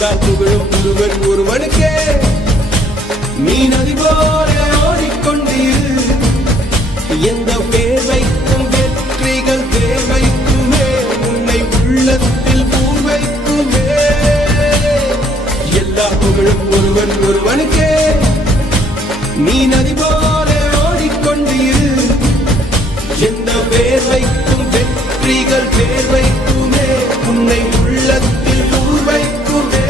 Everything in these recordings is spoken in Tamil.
எல்லா புகழும் ஒருவன் ஒருவனுக்கே நீ நதி போல ஓடிக்கொண்டீரு எந்த பேர் வைக்கும் வெற்றிகள் பேர் வைக்குமே உன்னை உள்ளத்தில் பூர் வைக்குமே எல்லா புகழும் ஒருவன் ஒருவனுக்கே நீ நதி போல ஓடிக்கொண்டீரு எந்த பேர் வைக்கும் வெற்றிகள் பேர் வைக்குமே உன்னை உள்ளத்தில் பூர் வைக்குமே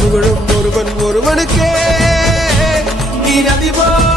புகழும் ஒருவன் ஒருவனுக்கே நீ நதி போ